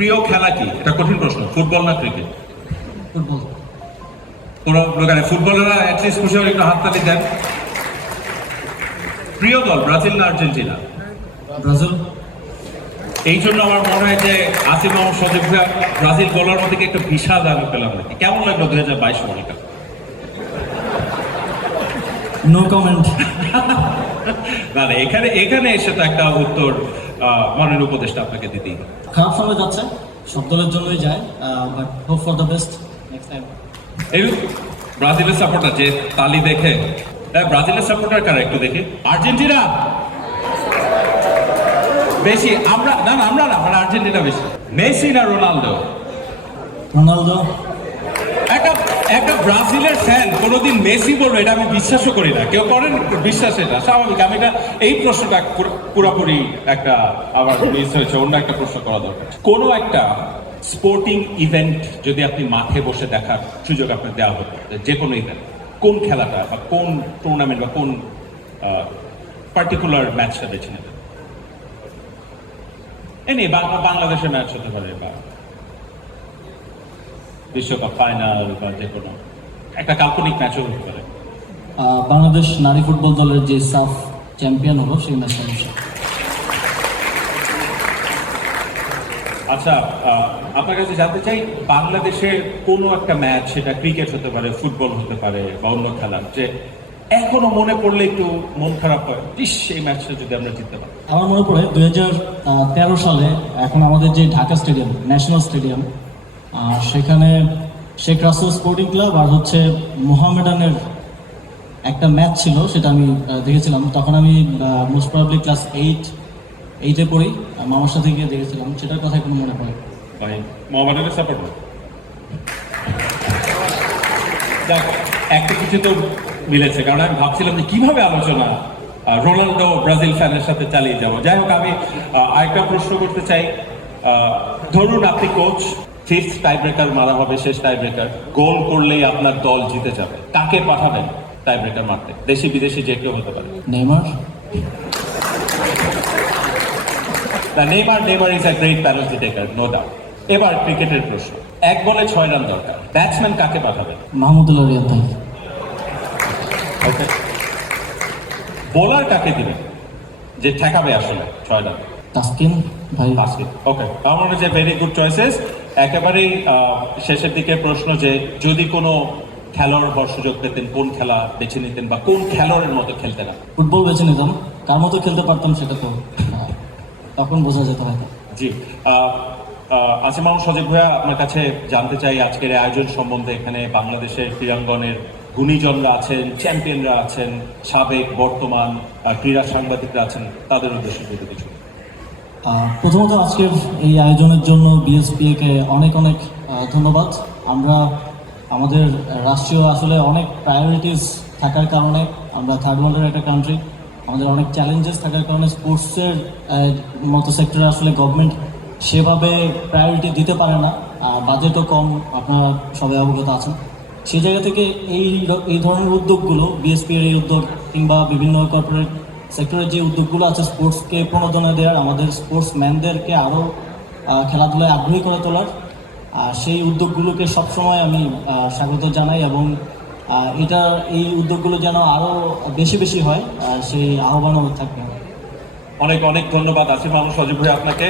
প্রিয় খেলা কি? এটা কঠিন প্রশ্ন। ফুটবল না ক্রিকেট? ফুটবল। কোনো দোকানে ফুটবলাররা অ্যাটলিস্ট খুশি হলে একটু হাততালি দেন। প্রিয় দল ব্রাজিল না আর্জেন্টিনা? ব্রাজিল। এই জন্য আমার মনে হয় যে আসিফ মাহমুদ সজীব ভাইয়া ব্রাজিল গোলার মধ্যে একটা বিশাল দাবি পেলাম নাকি। কেমন লাগলো 2022 ওয়ার্ল্ড কাপ? No comment. না না, এখানে এখানে এসে তো একটা উত্তর মনের উপদেশটা আপনাকে দিতেই হবে। খারাপ সময় যাচ্ছে, সব দলের জন্যই যায়, but hope for the best next time. এই ব্রাজিলের সাপোর্টার যে তালি দেখে, ব্রাজিলের সাপোর্টার কারা একটু দেখি? আর্জেন্টিনা বেশি? আমরা না না, আমরা না, মানে আর্জেন্টিনা বেশি। মেসি না রোনালদো? রোনালদো। একটা একটা ব্রাজিলের ফ্যান কোনোদিন মেসি বলবে এটা আমি বিশ্বাসও করি না। কেউ করেন বিশ্বাস? এটা স্বাভাবিক। আমি এটা এই প্রশ্নটা পুরোপুরি একটা আবার মিস হয়েছে, অন্য একটা প্রশ্ন করা দরকার। কোনো একটা স্পোর্টিং ইভেন্ট যদি আপনি মাঠে বসে দেখার সুযোগ আপনার দেওয়া হতো, যে কোনো ইভেন্ট, কোন খেলাটা বা কোন টুর্নামেন্ট বা কোন পার্টিকুলার ম্যাচটা বেছে নেবেন? এনে বাংলাদেশের ম্যাচ হতে পারে, বা বিশ্বকাপ ফাইনাল, বা যে কোনো একটা কাল্পনিক ম্যাচও হতে পারে। বাংলাদেশ নারী ফুটবল দলের যে সাফ চ্যাম্পিয়ন হলো সেই ম্যাচটা অবশ্যই। আচ্ছা, আপনার কাছে জানতে চাই, বাংলাদেশের কোনো একটা ম্যাচ, সেটা ক্রিকেট হতে পারে, ফুটবল হতে পারে, বা অন্য খেলার, যে এখনো মনে পড়লে একটু মন খারাপ হয়, ইস এই ম্যাচটা যদি আমরা জিততে পারি। আমার মনে পড়ে 2013 সালে এখন আমাদের যে ঢাকা স্টেডিয়াম, ন্যাশনাল স্টেডিয়াম, সেখানে শেখ রাসেল স্পোর্টিং ক্লাব আর হচ্ছে মোহামেডানের একটা ম্যাচ ছিল, সেটা আমি দেখেছিলাম। তখন আমি মোস্ট প্রবাবলি ক্লাস এইটে পড়ি, মামার সাথে গিয়ে দেখেছিলাম, সেটার কথা এখন মনে পড়ে। ভাই মোহামেডানের সাপোর্ট দেখ, একটা কিছু তো মিলেছে, কারণ আমি ভাবছিলাম যে কিভাবে আলোচনা রোনালদো ব্রাজিল ফ্যানের সাথে চালিয়ে যাবো। যাই হোক, আমি আরেকটা প্রশ্ন করতে চাই। ধরুন আপনি কোচ, ফিফথ টাই ব্রেকার মারা হবে, শেষ টাই ব্রেকার, গোল করলেই আপনার দল জিতে যাবে, কাকে পাঠাবেন টাই ব্রেকার মারতে? দেশি বিদেশি যে কেউ হতে পারে। Neymar. Neymar is a great penalty taker, no doubt. এবার ক্রিকেটের প্রশ্ন, 1 বলে 6 রান দরকার, ব্যাটসম্যান কাকে পাঠাবেন? মাহমুদুল্লাহ রিয়াদ ভাই। ওকে। বোলার কাকে দিবেন যে ঠেকাবে আসলে 6 রান? তাসকিন ভাই। তাসকিন। ওকে, আমার মনে হয় যে ভেরি গুড চয়েসেস। একেবারেই শেষের দিকে প্রশ্ন, যে যদি কোনো খেলোয়াড় হওয়ার সুযোগ পেতেন, কোন খেলা বেছে নিতেন, বা কোন খেলোয়াড়ের মতো খেলতেন? ফুটবল বেছে নিতাম, কার মতো খেলতে পারতাম সেটা তো তখন বোঝা যেত হয়তো। জি, আসিফ মাহমুদ সজীব ভাইয়া, আপনার কাছে জানতে চাই আজকের আয়োজন সম্বন্ধে। এখানে বাংলাদেশের ক্রীড়াঙ্গনের গুণীজনরা আছেন, চ্যাম্পিয়নরা আছেন, সাবেক বর্তমান ক্রীড়া সাংবাদিকরা আছেন, তাদের উদ্দেশ্যে যদি কিছু। প্রথমত আজকের এই আয়োজনের জন্য বিএসপিএ-কে অনেক অনেক ধন্যবাদ। আমরা আমাদের রাষ্ট্রীয় আসলে অনেক প্রায়োরিটিস থাকার কারণে, আমরা থার্ড ওয়ার্ল্ডের একটা কান্ট্রি, আমাদের অনেক চ্যালেঞ্জেস থাকার কারণে স্পোর্টসের মতো সেক্টরে আসলে গভর্নমেন্ট সেভাবে প্রায়োরিটি দিতে পারে না, বাজেটও কম, আপনারা সবাই অবগত আছেন। সেই জায়গা থেকে এই ধরনের উদ্যোগগুলো, বিএসপির এই উদ্যোগ কিংবা বিভিন্ন কর্পোরেট সেক্টরের যে উদ্যোগগুলো আছে স্পোর্টসকে প্রণোদনা দেওয়ার, আমাদের স্পোর্টসম্যানদেরকে আরও খেলাধুলায় আগ্রহী করে তোলার, সেই উদ্যোগগুলোকে সবসময় আমি স্বাগত জানাই, এবং এই উদ্যোগগুলো যেন আরও বেশি বেশি হয় সেই আহ্বানও থাকবে। অনেক অনেক ধন্যবাদ আসিফ মাহমুদ সজীব ভাই আপনাকে।